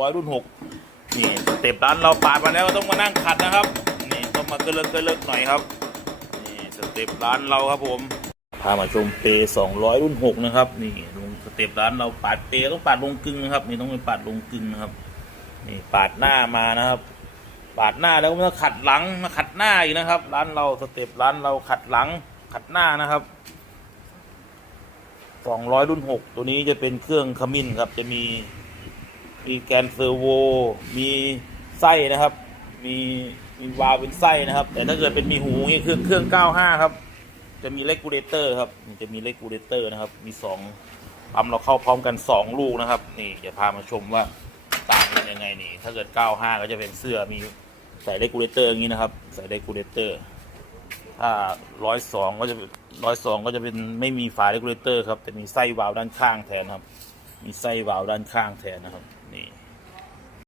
ร้อยรุ่นหกนี่สเต็ปร้านเราปาดมาแล้วต้องมานั่งขัดนะครับ นี่ต้องมาเกลิกเกลิกหน่อยครับ นี่สเต็ปร้านเราครับผม พามาชมเปสองร้อยรุ่นหกนะครับ นี่ลงสเต็ปร้านเราปาดเปต้องปาดลงกึ่งนะครับ นี่ต้องเป็นปาดลงกึ่งนะครับ นี่ปาดหน้ามานะครับ ปาดหน้าแล้วก็มาขัดหลังมาขัดหน้าอีกนะครับ ร้านเราสเต็ปร้านเราขัดหลังขัดหน้านะครับสองร้อยรุ่นหกตัวนี้จะเป็นเครื่องขมิ้นครับจะมี มีแกนเซอร์โว มีไส้นะครับ มีมีวาล์วเป็นไส้นะครับ แต่ถ้าเกิดเป็นมีหูนี่เครื่องเครื่องเก้าห้าครับ จะมีเลกูเลเตอร์ครับจะมีเลกูเลเตอร์นะครับ มีสองปั๊มเราเข้าพร้อมกันสองลูกนะครับ นี่จะพามาชมว่าต่างกันยังไงนี่ ถ้าเกิด 95 ก็จะเป็นเสื้อมีใส่เลกูเลเตอร์อย่างนี้นะครับ ใส่เลกูเลเตอร์ ถ้า 102 ก็จะ102ก็จะเป็นไม่มีฝาเลกูเลเตอร์ครับแต่มีไส้วาล์วด้านข้างแทนครับ มีไส้วาล์วด้านข้างแทนนะครับ